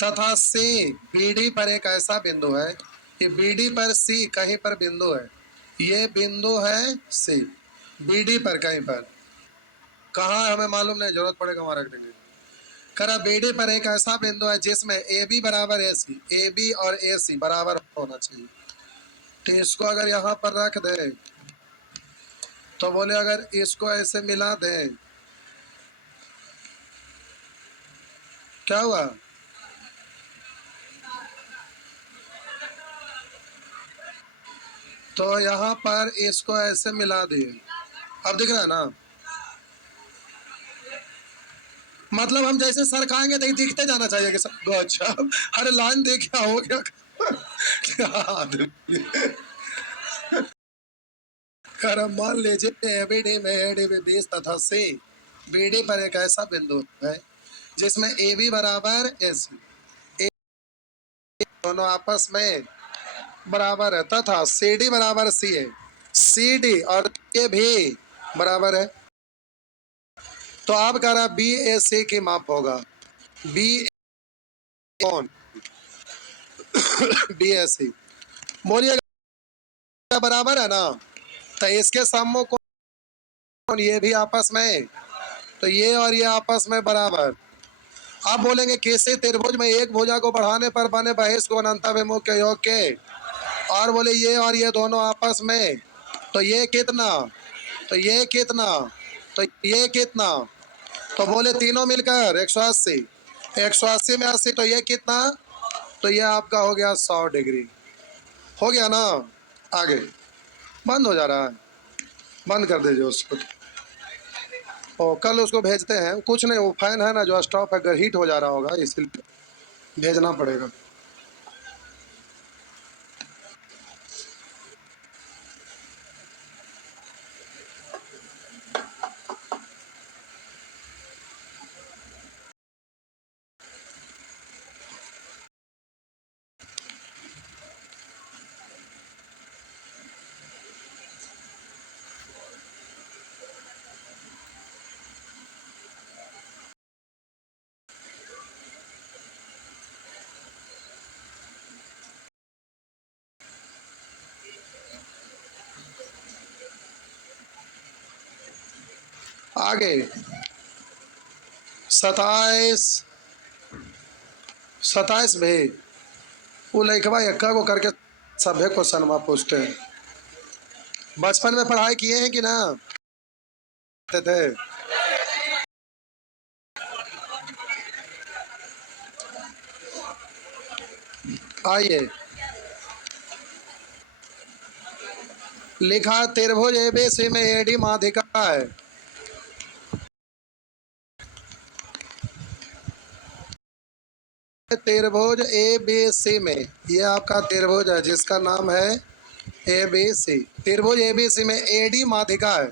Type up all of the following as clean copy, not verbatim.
तथा सी बीडी पर एक ऐसा बिंदु है कि बीडी पर सी कहीं पर बिंदु है, ये बिंदु है सी बीडी पर कहीं पर, कहाँ हमें मालूम नहीं, जरूरत पड़ेगा वहां रख देंगे। करा बीडी पर एक ऐसा बिंदु है जिसमें ए बी बराबर ए सी, ए बी और ए सी बराबर होना चाहिए। तो इसको अगर यहाँ पर रख दे तो बोले अगर इसको ऐसे मिला दे क्या हुआ, तो यहाँ पर इसको ऐसे मिला दिए, अब दिख रहा है ना, मतलब हम जैसे सरकाएंगे तो दिखते जाना चाहिए कि सब अच्छा अरे लाइन देखा हो गया क्या आदमी कर, मान लीजिए एबीडी में एडीबी 20 तथा सी बीडी पर एक ऐसा बिंदु है जिसमें ए बी बराबर एस दोनों आपस में बराबर है तथा सी डी बराबर सी है, सी डी और ए भी बराबर है। तो आप कह रहा बी ए सी की माप होगा, बी कौन बी ए सी बोलिएगा बराबर है ना, तो इसके सम्मुख कौन, ये भी आपस में, तो ये और ये आपस में बराबर। आप बोलेंगे किसी त्रिभुज में एक भुजा को बढ़ाने पर बने बहिष्कोण अंतःविमुख के योग के, और बोले ये और ये दोनों आपस में, तो ये कितना, तो ये कितना, तो ये कितना, तो बोले तीनों मिलकर 180, 180 में 80, तो ये कितना, तो ये आपका हो गया 100 डिग्री, हो गया ना। आगे बंद हो जा रहा है, बंद कर दीजिए उसको, और कल उसको भेजते हैं, कुछ नहीं वो फैन है ना जो स्टॉप है, अगर हीट हो जा रहा होगा इसलिए भेजना पड़ेगा। आगे 27 भी वो लइकवा एक्का को करके सभे क्वेश्चन में पूछते हैं, बचपन में पढ़ाई किए हैं कि ना थे। आइए लिखा त्रिभुज एबीसी में एडी माध्यिका है, त्रिभुज एबीसी में ये आपका त्रिभुज है जिसका नाम है एबीसी, त्रिभुज एबीसी में एडी माध्यिका है।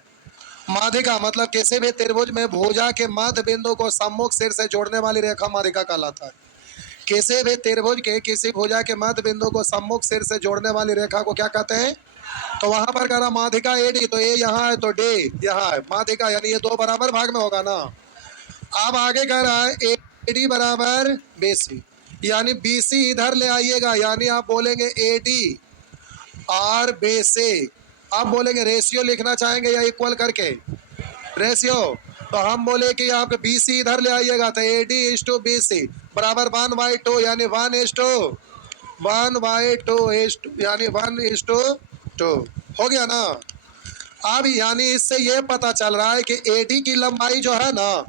माध्यिका मतलब किसी भी त्रिभुज में भुजा के मध्य बिंदु को सम्मुख सिर से जोड़ने वाली रेखा माध्यिका कहलाता है। किसी भी त्रिभुज के किसी भुजा के मध्य बिंदु को सम्मुख सिर से जोड़ने वाली रेखा को क्या कहते हैं, तो वहां पर कह रहा माध्यिका एडी, तो ए यहाँ है तो डी यहाँ है, माध्यिका यानी ये दो बराबर भाग में होगा ना। अब आगे कह रहा है एडी बराबर बीसी, यानी बीसी इधर ले आइएगा, यानी आप बोलेंगे एडी और बीसी, आप बोलेंगे रेशियो लिखना चाहेंगे या इक्वल करके रेशियो, तो हम बोले कि आप बीसी इधर ले आइएगा, तो एडी इज टू बीसी बराबर 1/2, यानी 1/2 यानी 1:2 हो गया ना। अब यानी इससे ये पता चल रहा है कि एडी की लंबाई जो है ना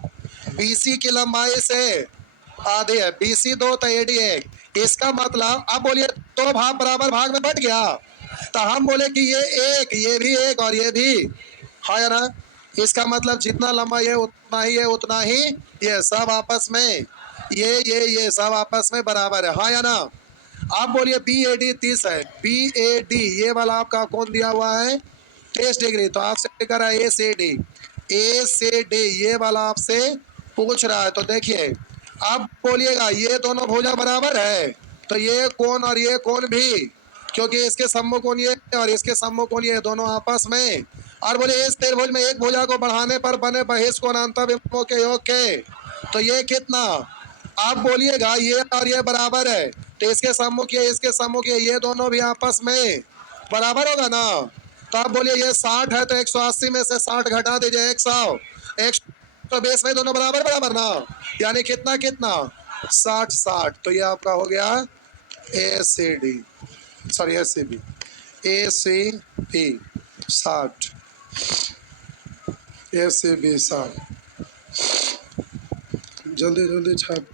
बीसी की लंबाई से आधी है, बीसी 2 तो एडी 1, इसका मतलब अब बोलिए तो भाग बराबर भाग में बट गया, तो हम बोले कि ये एक, ये भी एक और ये भी है ना, इसका मतलब जितना लंबा ये उतना ही है, उतना ही ये सब आपस में, ये सब आपस में बराबर है, हाँ या ना। आप बोलिए बी ए डी 30 है, बी ए डी ये वाला आपका कौन दिया हुआ है 30 डिग्री, तो आपसे कह रहा है ए से डी ये वाला आपसे पूछ रहा है, तो देखिए आप बोलिएगा ये दोनों भुजा बराबर है, तो ये कोण और ये कोण भी, क्योंकि इसके सम्मुख कोण ये और इसके सम्मुख कोण ये दोनों आपस में, और बोले इस त्रिभुज में एक भुजा को बढ़ाने पर बने बहिष्कोण अंतःविमुख के योग के, तो ये कितना, आप बोलिएगा ये और ये बराबर है, तो इसके सम्मुख ये इसके सम्मुख ये दोनों भी आपस में बराबर होगा ना। तो आप बोलिए ये 60 है तो 180 में से 60 घटा दीजिए 100, 120 में दोनों बराबर बराबर ना, यानी कितना कितना 60 60। तो ये आपका हो गया ए सी डी, सॉरी ए सी बी, ए सी बी 60, ए सी बी 60। जल्दी जल्दी छापिए।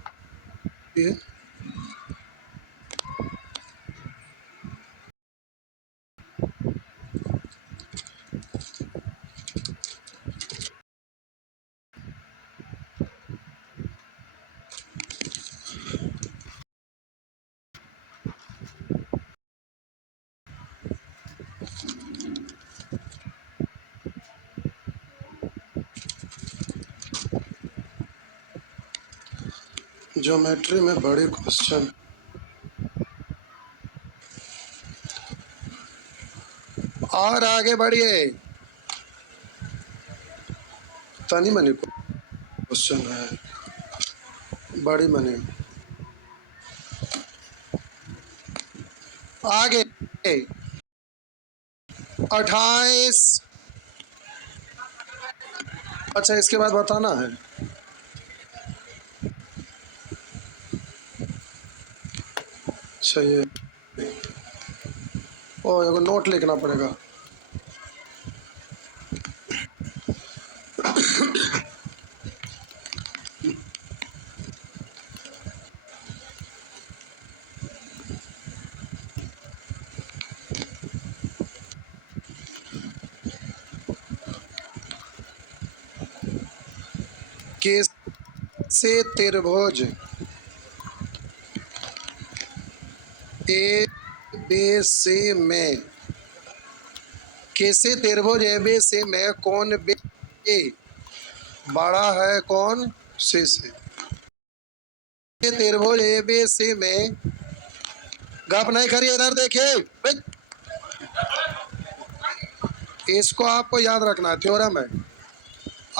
ज्योमेट्री में बड़े क्वेश्चन। और आगे बढ़िए, तनी मनी क्वेश्चन है, बड़ी मनी। आगे 28। अच्छा इसके बाद बताना है, चाहिए ओ एगो नोट लिखना पड़ेगा। कैसे त्रिभुज ए बी सी में, कैसे त्रिभुज ए बी सी में कौन बी बड़ा है कौन सी से। त्रिभुज ए बी सी में, गप नहीं करिए, इधर देखिए, इसको आपको याद रखना है, थ्योरम है।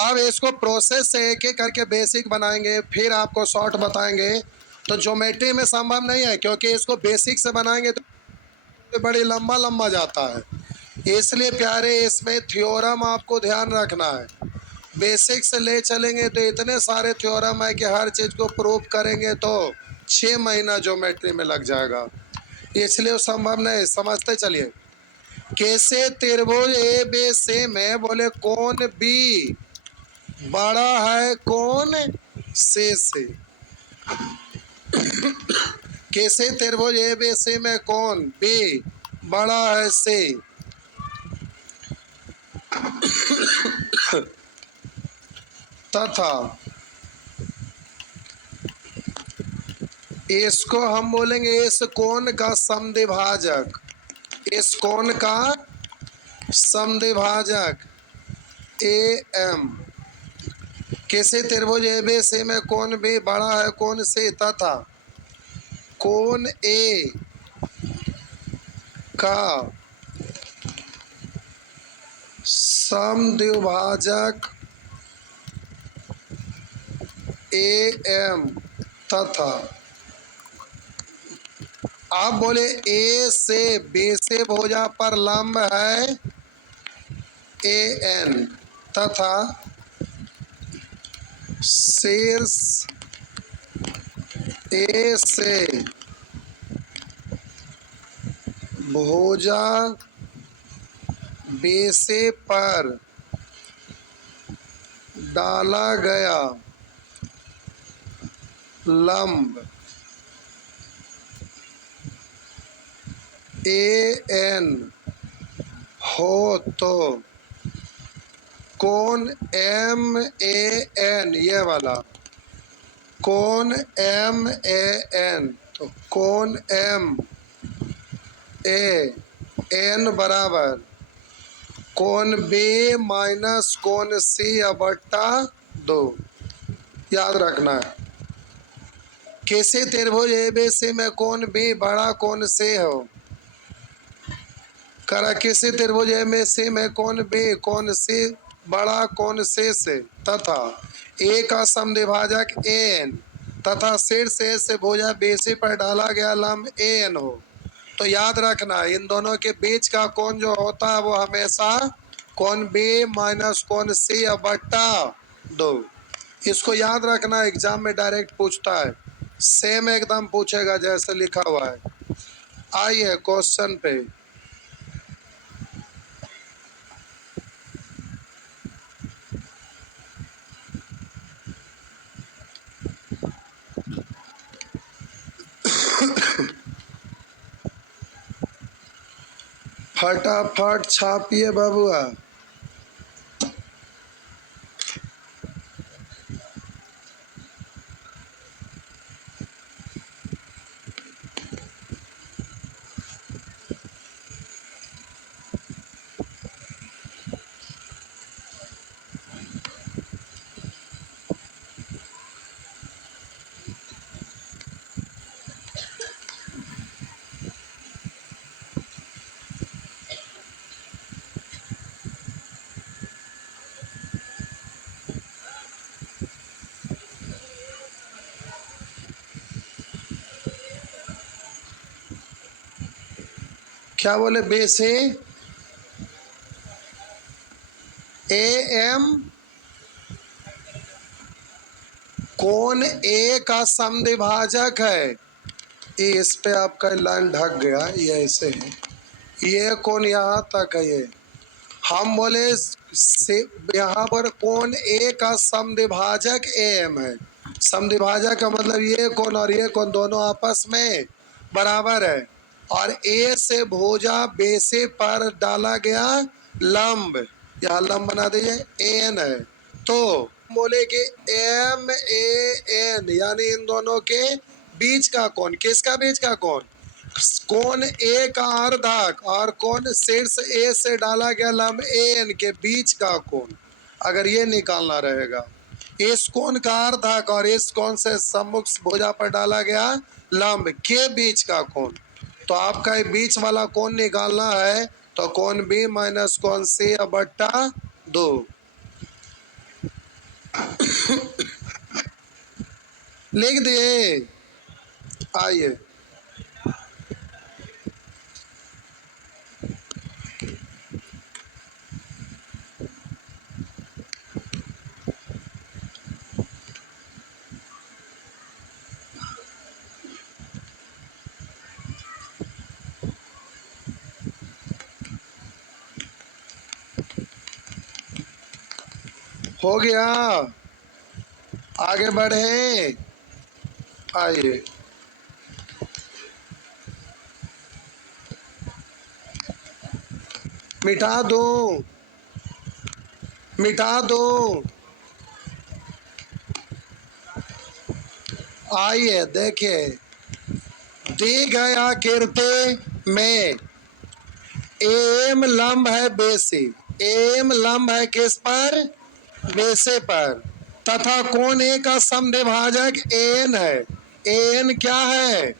अब इसको प्रोसेस से एक एक करके बेसिक बनाएंगे, फिर आपको शॉर्ट बताएंगे। तो ज्योमेट्री में संभव नहीं है, क्योंकि इसको बेसिक से बनाएंगे तो बड़ी लंबा लंबा जाता है। इसलिए प्यारे इसमें थ्योरम आपको ध्यान रखना है। बेसिक से ले चलेंगे तो इतने सारे थ्योरम है कि हर चीज़ को प्रूव करेंगे तो 6 महीना ज्योमेट्री में लग जाएगा, इसलिए संभव नहीं। समझते चलिए, कैसे त्रिभुज ए बी सी में बोले कौन बी बड़ा है कौन सी से। कैसे त्रिभुज ए बी सी में कौन बी बड़ा है सी। तथा इसको हम बोलेंगे इस कोण का समद्विभाजक, इस कोण का समद्विभाजक ए एम। कैसे त्रिभुज ए बी सी में कौन बी बड़ा है कौन सी, तथा कौन ए का समद्विभाजक ए एम, तथा आप बोले ए से बी से भुजा पर लंब है ए एन, तथा शीर्ष ए से भुजा बी से पर डाला गया लंब ए एन हो तो कौन एम ए एन, ये वाला कौन एम ए एन, तो कौन एम ए एन बराबर कौन बी माइनस कौन सी बट्टा 2। याद रखना है, कैसे त्रिभुज ए बी सी में कौन बी बड़ा कौन सी हो। करा किसी त्रिभुज ए बी सी में कौन बी कौन सी बड़ा कौन सी से, तथा ए का समद्विभाजक ए एन, तथा शीर्ष ए से भुजा बीसी पर डाला गया लंब ए एन हो, तो याद रखना इन दोनों के बीच का कोण जो होता है वो हमेशा कोण बी माइनस कोण सी बट्टा 2। इसको याद रखना, एग्जाम में डायरेक्ट पूछता है, सेम एकदम पूछेगा जैसे लिखा हुआ है। आइए क्वेश्चन पे। फटाफट छापिए बाबुआ। क्या बोले? बेसे ए एम कोण ए का समद्विभाजक है। ये इस पे आपका लाइन ढक गया, ये ऐसे है, ये कोण यहाँ तक है। ये हम बोले से यहाँ पर कोण ए का समद्विभाजक ए एम है। समद्विभाजक का मतलब ये कोण और ये कोण दोनों आपस में बराबर है, और ए से भुजा बेसे पर डाला गया लंब, यहाँ लंब बना दीजिए एन है। तो बोले कि एम ए एन यानी इन दोनों के बीच का कोण, किसका बीच का कोण? कोण ए का अर्धक और कोण शीर्ष ए से डाला गया लंब एन के बीच का कोण, अगर ये निकालना रहेगा, इस कोण का अर्धक और इस कोण से सम्मुख भुजा पर डाला गया लंब के बीच का कोण, तो आपका ये बीच वाला कोण निकालना है, तो कोण बी माइनस कोण सी बट्टा 2। लिख दिए। आइए हो गया, आगे बढ़े। आइए मिटा दो, मिटा दो। आइए देखिए, दी गई आकृति में एम लंब है बेसे, एम लंब है किस पर? बेसे पर, तथा कोण ए का समद्विभाजक एन है। एन क्या है?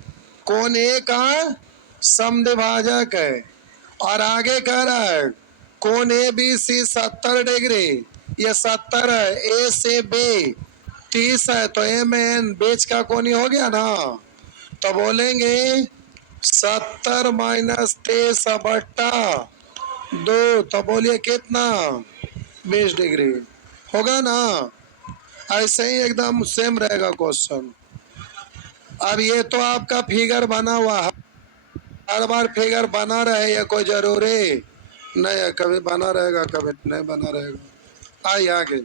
कोण ए का समद्विभाजक है। और आगे कह रहा है कोण ए बी सी 70 डिग्री, ये 70 है, ए से बी 30 है, तो एम एन बीच का कोण ही हो गया ना। तो बोलेंगे 70 माइनस 30 बट्टा 2, तो बोलिए कितना? 20 डिग्री होगा ना। ऐसे ही एकदम सेम रहेगा क्वेश्चन। अब ये तो आपका फिगर बना हुआ है, हर बार फिगर बना रहे ये कोई जरूरी नहीं है, कभी बना रहेगा कभी नहीं बना रहेगा। आइए आगे।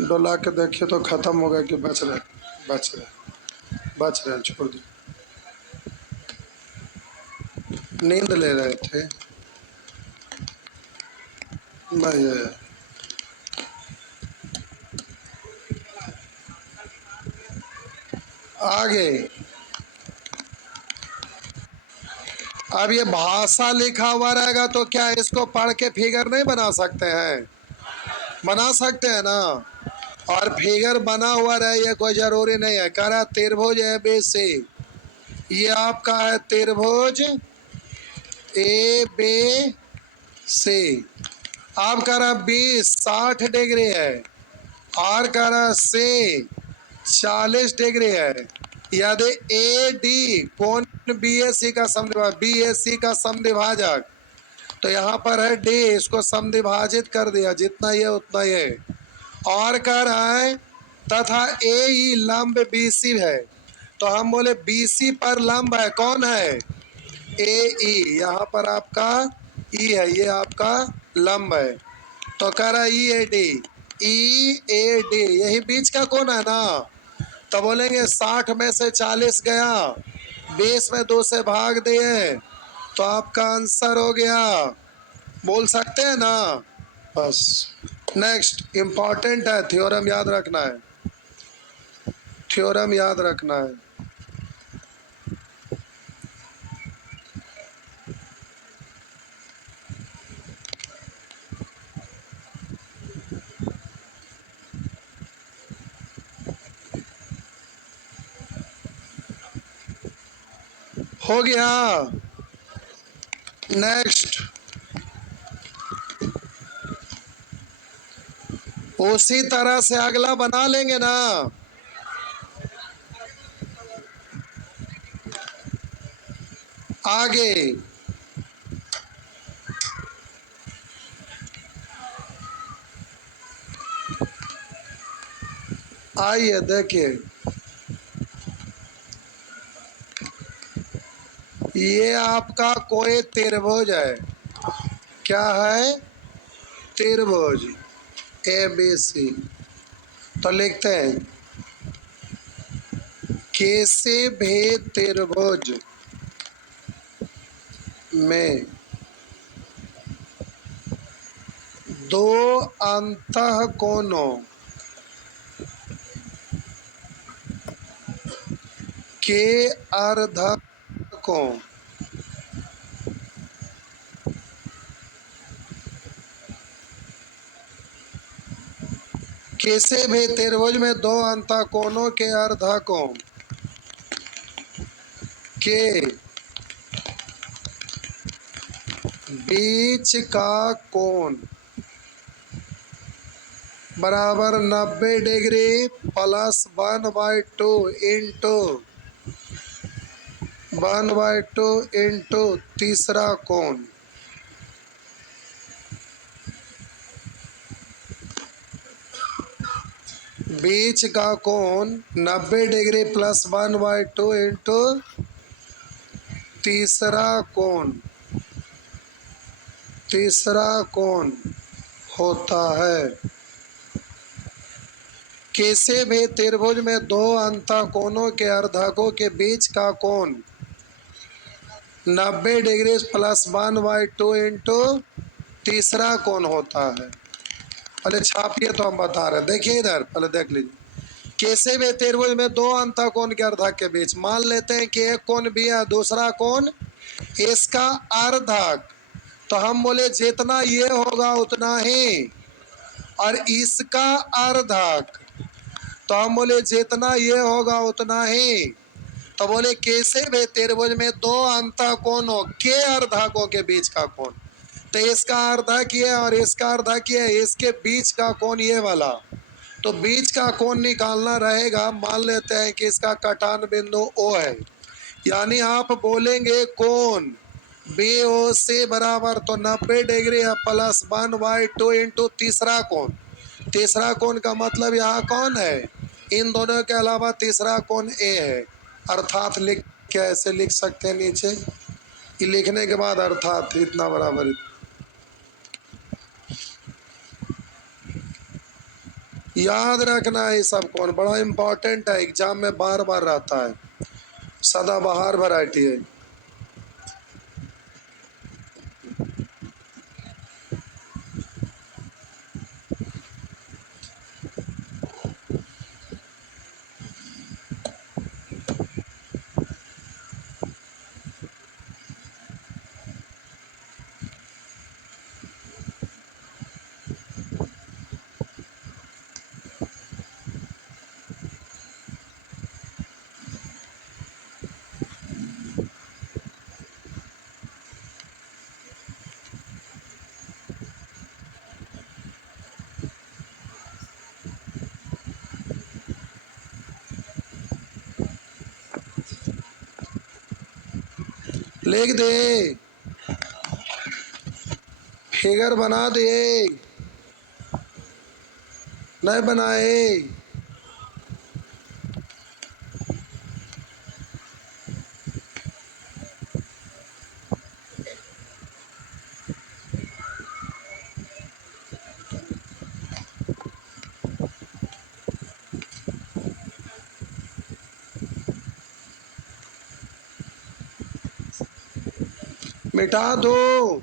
डोला के देखिए तो खत्म हो गया कि बच रहे? बच रहे, बच रहे, छोड़ दो। नींद ले रहे थे नहीं? आगे अब ये भाषा लिखा हुआ रहेगा तो क्या इसको पढ़ के फिगर नहीं बना सकते हैं? बना सकते हैं ना। और फिगर बना हुआ रहे ये कोई जरूरी नहीं है। कह रहा त्रिभुज है बेसे, ये आपका है त्रिभुज ए बी सी। आप कह रहा बी 60 डिग्री है और कह रहा सी 40 डिग्री है। यदि ए डी कोण बी ए सी का समद्विभाजक, बी ए सी का समद्विभाजक, तो यहाँ पर है डी, इसको समद्विभाजित कर दिया, जितना ये उतना ये। और कह रहा है तथा ए ई लंब बी सी है, तो हम बोले बी सी पर लंब है, कौन है? ए ई। यहाँ पर आपका ई है, ये आपका लंब है, तो कह रहा है ई A D, E A D यही बीच का कोण है ना। तो बोलेंगे 60 में से 40 गया, 20 में 2 से भाग दिए, तो आपका आंसर हो गया। बोल सकते हैं ना, बस। नेक्स्ट इंपॉर्टेंट है, थ्योरम याद रखना है, थ्योरम याद रखना है। हो गया। नेक्स्ट उसी तरह से अगला बना लेंगे ना। आगे आइए देखिए, ये आपका कोई त्रिभुज है, क्या है? त्रिभुज ए बी सी। तो लिखते हैं किसी भी त्रिभुज में दो अंतःकोणों के अर्धकों किसी भी त्रिभुज में दो अंतःकोणों के अर्धकों के बीच का कोण बराबर 90 डिग्री प्लस 1/2 इंटू 1/2 इंटू तीसरा कोण। बीच का कोण 90 डिग्री प्लस 1/2 इंटू तीसरा कोण, तीसरा कोण होता है। किसी भी त्रिभुज में दो अंतःकोणों के अर्धकों के बीच का कोण 90 डिग्री प्लस 1/2 इंटू तीसरा कोण होता है। पहले छापिए तो हम बता रहे हैं, देखिए इधर पहले देख लीजिए। किसी भी त्रिभुज में दो अंतःकोण के अर्धक के बीच, मान लेते हैं कि एक कोण बी है, दूसरा कोण, इसका अर्धक, तो हम बोले जितना ये होगा उतना ही, और इसका अर्धक, तो हम बोले जितना ये होगा उतना ही। तो बोले किसी भी त्रिभुज में दो अंतःकोणों के अर्धकों के बीच का कोण, तो इसका अर्धक ये और इसका अर्धक ये, इसके बीच का कोण ये वाला, तो बीच का कोण निकालना रहेगा। मान लेते हैं कि इसका कटान बिंदु O है, यानी आप बोलेंगे कोण बी ओ सी बराबर, तो 90 डिग्री प्लस 1/2 इंटू तीसरा कोण। तीसरा कोण का मतलब यहाँ कौन है? इन दोनों के अलावा तीसरा कोण ए है, अर्थात लिख के ऐसे लिख सकते हैं नीचे, ये लिखने के बाद अर्थात इतना बराबर। याद रखना है, ये सब कोण बड़ा इंपॉर्टेंट है, एग्जाम में बार बार रहता है, सदाबहार वैरायटी है। लिख दे, फिगर बना दे, नहीं बनाए। मिटा दो।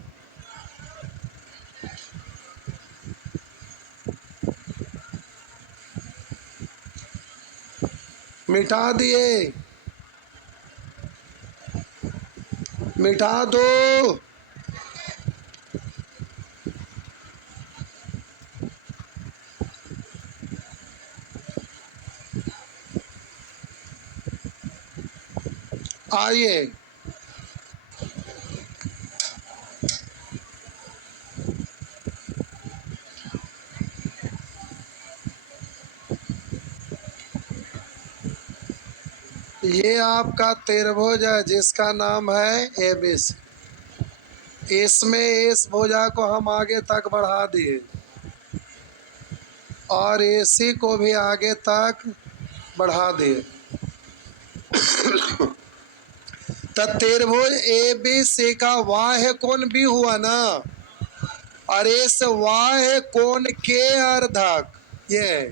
मिटा दिए, मिटा दो। आइए, ये आपका त्रिभुज है जिसका नाम है एबीसी। इसमें इस भुजा को हम आगे तक बढ़ा दिए और एसी को भी आगे तक बढ़ा दिए। तो त्रिभुज एबीसी का बाह्य कोण भी हुआ ना, और इस बाह्य कोण के अर्धक ये,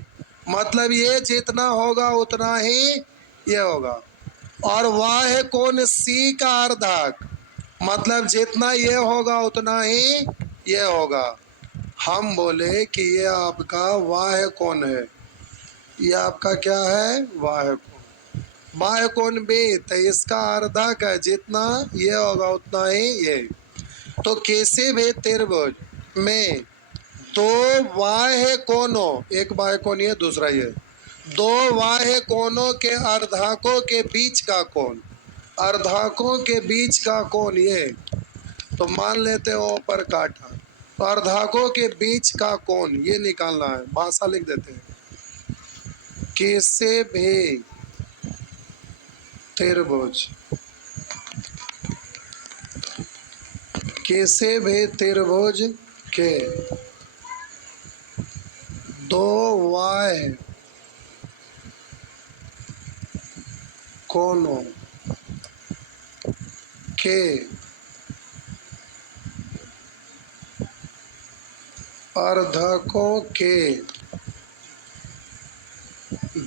मतलब ये जितना होगा उतना ही ये होगा, और बाह्य कोण सी का अर्धक मतलब जितना ये होगा उतना ही ये होगा। हम बोले कि ये आपका बाह्य कोण है, ये आपका क्या है, बाह्य कोण। बाह्य कोण भी तो इसका अर्धक है, जितना ये होगा उतना ही ये। तो किसी भी त्रिभुज में दो बाह्य कोणों, एक बाह्य कोण ये दूसरा ये, दो बाह्य कोणों के अर्धकों के बीच का कोण, अर्धकों के बीच का कोण ये, तो मान लेते हैं ऊपर काटा, तो अर्धकों के बीच का कोण ये निकालना है। भाषा लिख देते हैं, किसी भी त्रिभुज, किसी भी त्रिभुज के दो बाह्य कोणों के अर्धकों के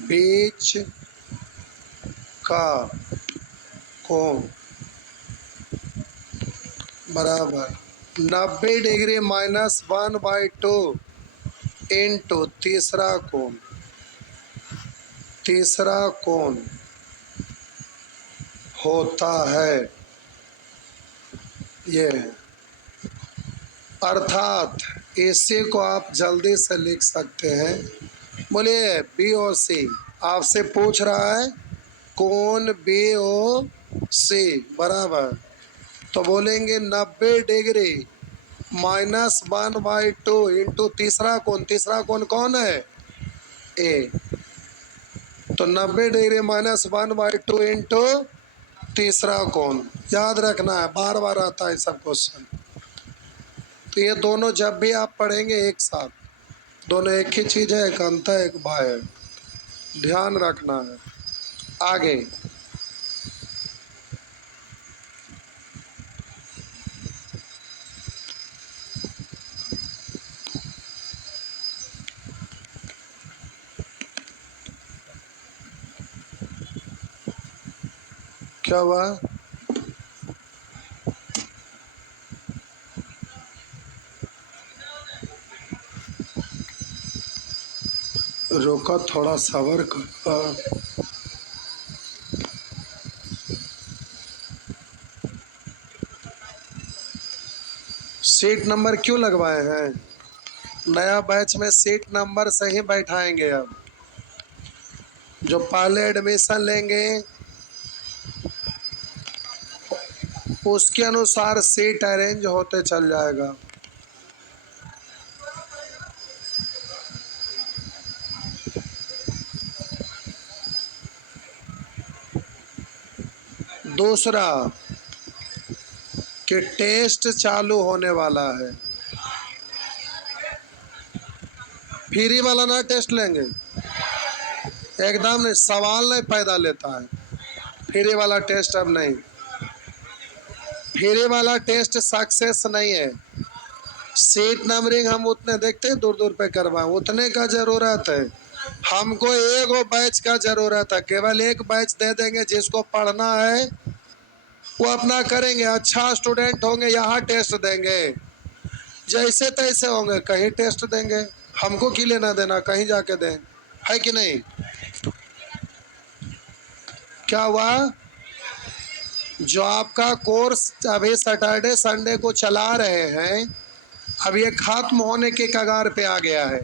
बीच का कोण बराबर 90 डिग्री माइनस 1/2 इंटू तीसरा कोण, तीसरा कोण होता है ये। अर्थात इसी को आप जल्दी से लिख सकते हैं। बोलिए बी ओ सी, आपसे पूछ रहा है कोण बी ओ सी बराबर, तो बोलेंगे 90 डिग्री माइनस 1/2 इंटू तीसरा कोण, तीसरा कोण कौन है, ए। तो 90 डिग्री माइनस 1/2 इंटू तीसरा कोण, याद रखना है, बार बार आता है सब क्वेश्चन। तो ये दोनों जब भी आप पढ़ेंगे एक साथ, दोनों एक ही चीज है, एक अंत है एक बाह्य है, ध्यान रखना है। आगे क्या हुआ, रोका थोड़ा सबर कर। सीट नंबर क्यों लगवाए हैं, नया बैच में सीट नंबर से ही बैठाएंगे। अब जो पहले एडमिशन लेंगे उसके अनुसार सीट अरेंज होते चल जाएगा। दूसरा, कि टेस्ट चालू होने वाला है। फ्री वाला ना टेस्ट लेंगे, एकदम नहीं, सवाल नहीं पैदा लेता है फ्री वाला टेस्ट। अब नहीं, फ्री वाला टेस्ट सक्सेस नहीं है। सीट नंबरिंग हम उतने देखते हैं दूर दूर पे करवाएं, उतने का जरूरत है हमको। एक बैच का जरूरत है, केवल एक बैच दे देंगे। जिसको पढ़ना है वो अपना करेंगे, अच्छा स्टूडेंट होंगे यहाँ टेस्ट देंगे, जैसे तैसे होंगे कहीं टेस्ट देंगे। हमको की लेना देना, कहीं जाके दें, है कि नहीं? क्या हुआ? जो आपका कोर्स अभी सैटरडे संडे को चला रहे हैं, अब ये खत्म होने के कगार पे आ गया है।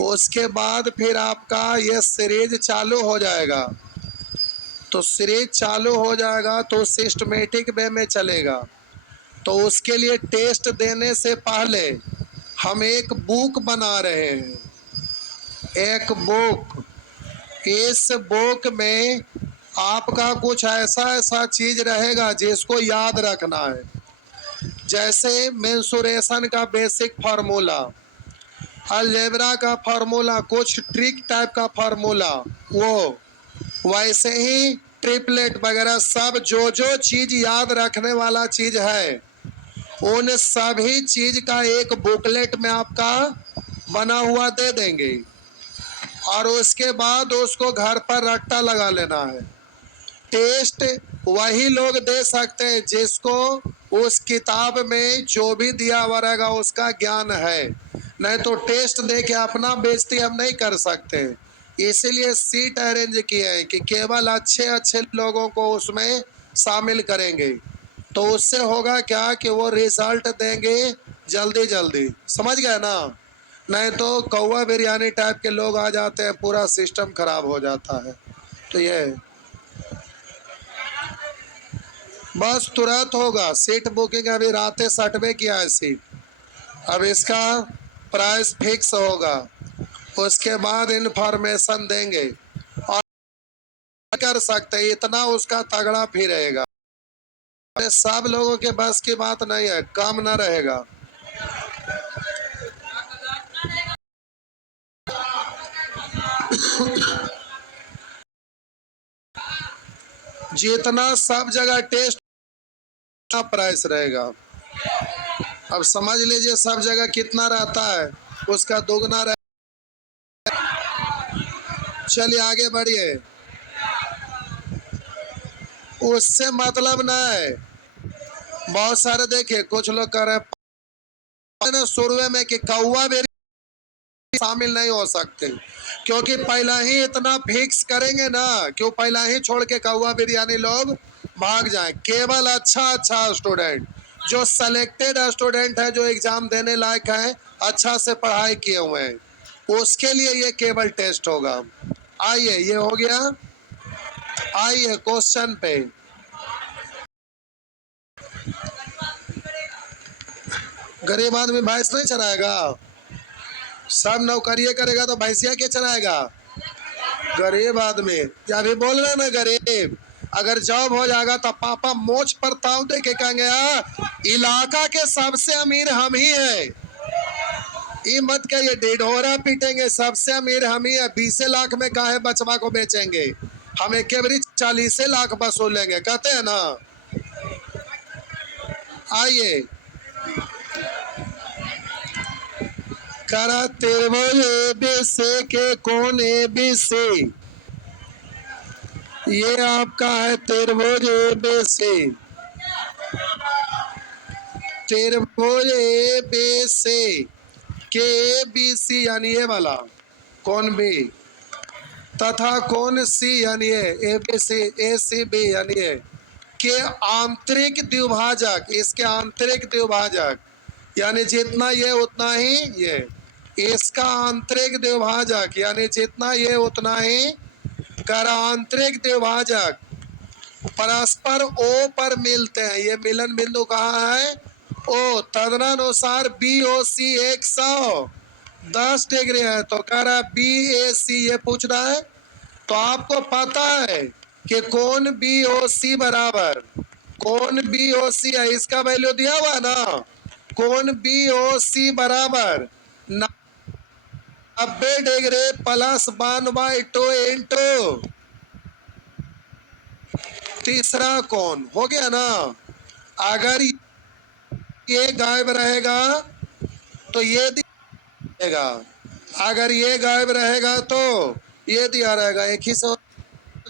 उसके बाद फिर आपका ये सीरीज चालू हो जाएगा। तो सीरीज चालू हो जाएगा तो सिस्टमेटिक वे में चलेगा। तो उसके लिए टेस्ट देने से पहले हम एक बुक बना रहे हैं, एक बुक। इस बुक में आपका कुछ ऐसा ऐसा चीज रहेगा जिसको याद रखना है, जैसे मेंसुरेशन का बेसिक फार्मूला, अलजेब्रा का फार्मूला, कुछ ट्रिक टाइप का फार्मूला, वो वैसे ही ट्रिपलेट वगैरह सब जो जो चीज याद रखने वाला चीज है, उन सभी चीज का एक बुकलेट में आपका बना हुआ दे देंगे। और उसके बाद उसको घर पर रट्टा लगा लेना है। टेस्ट वही लोग दे सकते हैं जिसको उस किताब में जो भी दिया हुआ रहेगा उसका ज्ञान है, नहीं तो टेस्ट दे के अपना बेइज्जती हम नहीं कर सकते। इसीलिए सीट अरेंज किए हैं कि केवल अच्छे अच्छे लोगों को उसमें शामिल करेंगे। तो उससे होगा क्या कि वो रिजल्ट देंगे जल्दी जल्दी, समझ गए ना? नहीं तो कौवा बिरयानी टाइप के लोग आ जाते हैं, पूरा सिस्टम खराब हो जाता है। तो ये बस तुरंत होगा। सीट बुकिंग अभी रातें सटवे किया है सीट, अब इसका प्राइस फिक्स होगा, उसके बाद इंफॉर्मेशन देंगे और कर सकते हैं। इतना उसका तगड़ा भी रहेगा, सब लोगों के बस की बात नहीं है, कम ना रहेगा। जितना सब जगह टेस्ट प्राइस रहेगा, अब समझ लीजिए सब जगह कितना रहता है, उसका दोगुना रहे। चलिए आगे बढ़िए, उससे मतलब ना है। बहुत सारे देखिए कुछ लोग कह रहे हैं शुरू में कि कौवा बेरी शामिल नहीं हो सकते, क्योंकि पहला ही इतना फिक्स करेंगे ना, क्यों पहला ही छोड़ के कौवा बिरयानी लोग भाग जाए। केवल अच्छा अच्छा स्टूडेंट, जो सेलेक्टेड स्टूडेंट है, जो एग्जाम देने लायक है, अच्छा से पढ़ाई किए हुए हैं, उसके लिए ये केवल टेस्ट होगा। आइए, ये हो गया। आइए क्वेश्चन पे। गरीब आदमी भैंस नहीं चराएगा? सब नौकरिए करेगा तो भैंसिया क्या चराएगा? गरीब आदमी, क्या भी बोल रहे ना गरीब। अगर जॉब हो जाएगा तो पापा मोच पर ताव दे के कहेंगे इलाका के सबसे अमीर हम ही है। ये मत कहिए ढिढोरा पीटेंगे, सबसे अमीर हम ही है। 20 लाख में काहे बचवा को बेचेंगे, हम एक बारी 40 लाख वसूलेंगे, कहते हैं ना। आइए, करा तेरवो ए बी से के कौन ए बी सी, ये आपका है तिरभुज एबीसी। तिरभुज एबीसी के एबीसी यानी ये वाला कौन बी, तथा कौन सी यानी ये एबीसी एसी बी यानी ये के आंतरिक द्विभाजक, इसके आंतरिक द्विभाजक यानी जितना ये उतना ही ये, इसका आंतरिक द्विभाजक यानी जितना ये उतना ही कर आंतरिक द्विभाजक परस्पर O पर मिलते हैं। ये मिलन बिंदु कहाँ है? O। तदनुसार BOC 110 डिग्री है, तो कह रहा है BAC, ये पूछ रहा है। तो आपको पता है कि कोण BOC बराबर कौन बी ओ सी है, इसका वैल्यू दिया हुआ है ना, कौन बी ओ सी बराबर 90 डिग्री प्लस 1/2 इंटू तीसरा कौन, हो गया ना। अगर ये गायब रहेगा तो ये दिएगा, अगर ये गायब रहेगा तो ये दिया रहेगा, एक ही से हो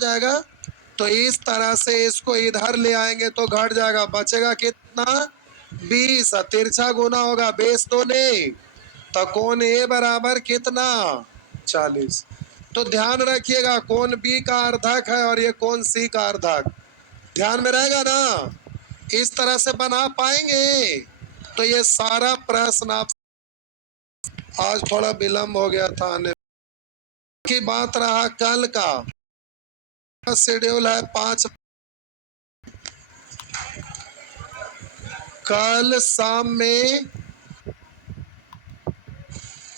जाएगा। तो इस तरह से इसको इधर ले आएंगे तो घट जाएगा, बचेगा कितना 20, तिरछा गुना होगा बेस 2 नहीं, तो कौन ए बराबर कितना 40। तो ध्यान रखिएगा कौन बी का अर्धक है और ये कौन सी का अर्धक, ध्यान में रहेगा ना, इस तरह से बना पाएंगे। तो ये सारा प्रश्न आप, आज थोड़ा विलंब हो गया था आने की, बात रहा कल का शेड्यूल है 5, कल शाम में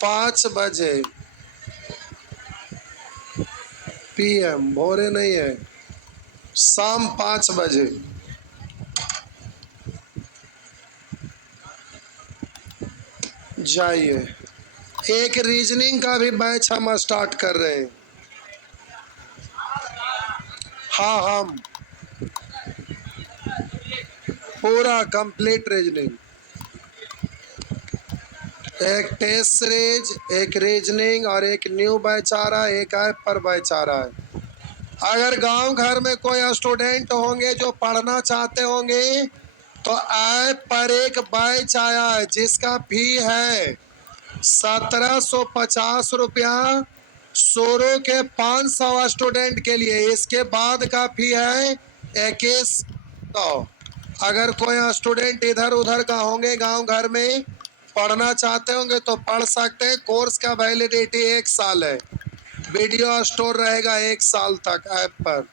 5 बजे PM, भोरे नहीं है, शाम 5 बजे जाइए। एक रीजनिंग का भी बैच हम स्टार्ट कर रहे हैं। हाँ, हम पूरा कंप्लीट रीजनिंग, एक टेस्ट सीरीज, एक रीजनिंग और एक न्यू बैच आ रहा है, एक ऐप पर बैच आ रहा है। अगर गांव घर में कोई स्टूडेंट होंगे जो पढ़ना चाहते होंगे तो ऐप पर एक बैच आया है जिसका फी है 1750 रुपया, शुरू के 500 स्टूडेंट के लिए, इसके बाद का फी है 2100। अगर कोई स्टूडेंट इधर उधर का होंगे गांव घर में पढ़ना चाहते होंगे तो पढ़ सकते हैं। कोर्स का वैलिडिटी 1 साल है, वीडियो स्टोर रहेगा 1 साल तक ऐप पर।